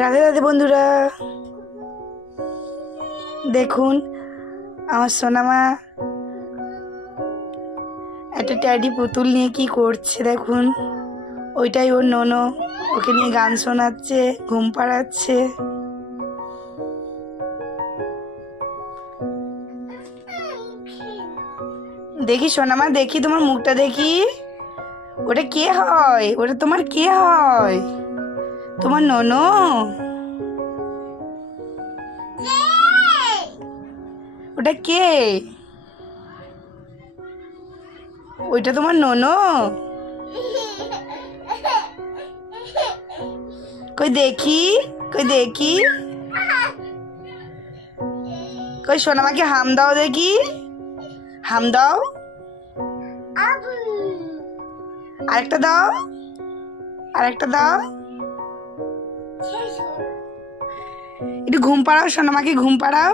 রাধে রাধে বন্ধুরা, দেখুন আমার সোনামা একটা ট্যাডি পুতুল নিয়ে কি করছে। দেখুন, ওইটাই ওর ননো, ওকে নিয়ে গান শোনাচ্ছে, ঘুম পাড়াচ্ছে। দেখি সোনামা, দেখি তোমার মুখটা দেখি। ওটা কে হয়? ওটা তোমার কে হয়? তোমার ননো? ওটা কে? ওইটা তোমার ননো? কই দেখি, কই দেখি, কই সোনামাকে হাম দাও দেখি, হাম দাও। আরেকটা দাও, আরেকটা দাও। একটু ঘুম পাড়াও সোনামাকে, ঘুম পাড়াও।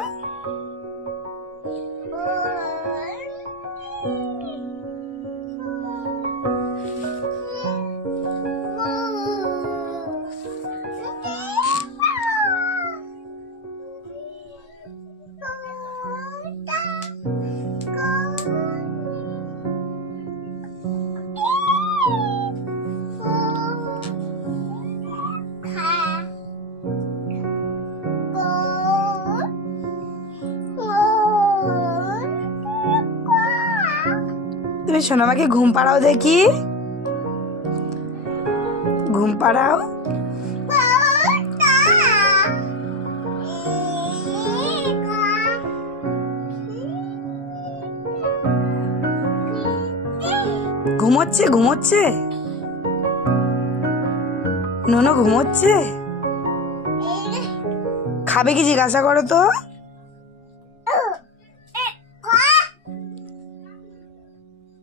তুমি সোনামাকে ঘুম পাড়াও দেখি, ঘুম পাড়াও। ঘুমোচ্ছে, ঘুমোচ্ছে ননো, ঘুমোচ্ছে। খাবে কি জিজ্ঞাসা করো তো।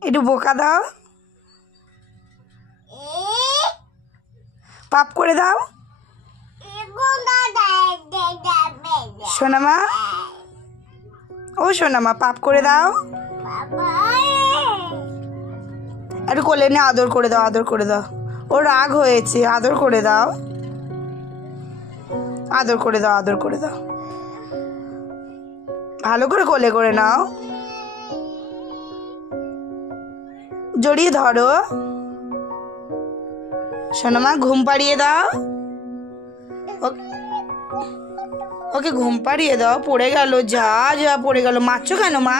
একটু বোকা দাও, পাপ করে দাও সোনামা। ও সোনামা, পাপ করে দাও। একটু কোলে নিয়ে আদর করে দাও, আদর করে দাও। ও রাগ হয়েছে, আদর করে দাও, আদর করে দাও, আদর করে দাও। ভালো করে কোলে করে নাও, জড়িয়ে ধরো। সোনামা ঘুম পাড়িয়ে দাও, ওকে ঘুম পাড়িয়ে দাও। পড়ে গেল, যা যা পড়ে গেল। মারছো কেন মা?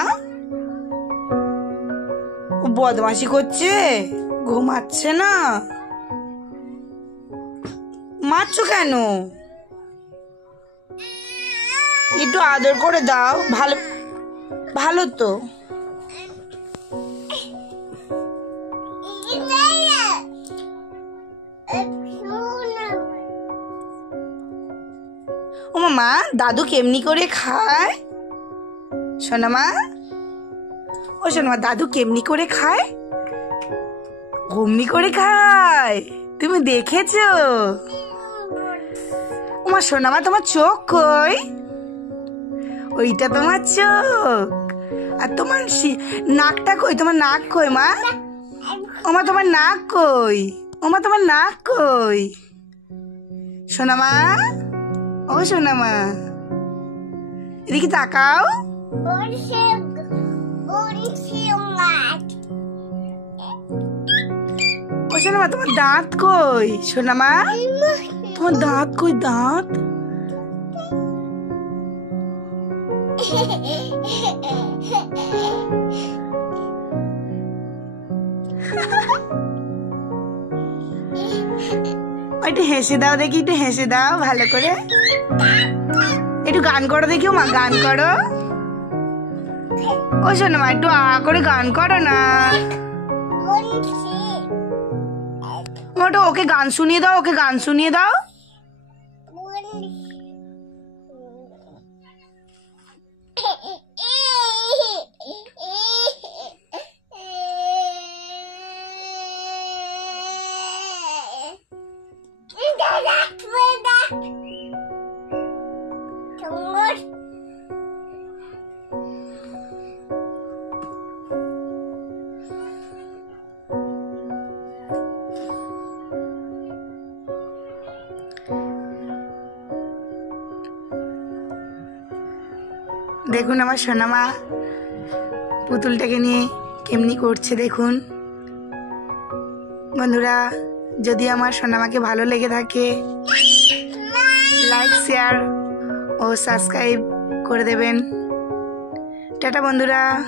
ও বদমাশি করছে, ঘুমাচ্ছে না। মারছো কেন? একটু আদর করে দাও, ভালো ভালো তো। ও মামা, দাদু কেমনি করে খায়? সোনামা, ও সোনামা, দাদু কেমনি করে খায়? ঘুমনি করে খায়। তুমি দেখেছো? ওমা সোনামা, তোমার চোখ কই? ওইটা তোমার চোখ। আর তোমার নাকটা কই? তোমার নাক কই মা? ওমা তোমার নাক কই? ওমা তোমার নাক কই? সোনামা, ও সোনামা, এদিকে তাকাও। ও সোনামা, তোমার দাঁত কই? সোনামা, তোমার দাঁত কই? দাঁত একটু হেসে দাও দেখি, একটু হেসে দাও ভালো করে। একটু গান করো দেখি মা, গান করো। ও শোনো মা, একটু করে গান করো না। ওকে গান শুনিয়ে দাও, ওকে গান শুনিয়ে দাও। দেখুন আমার সোনামা পুতুলটাকে নিয়ে কেমনি করছে দেখুন। বন্ধুরা, যদি আমার সোনামাকে ভালো লেগে থাকে লাইক শেয়ার ও সাবস্ক্রাইব করে দেবেন। টাটা বন্ধুরা।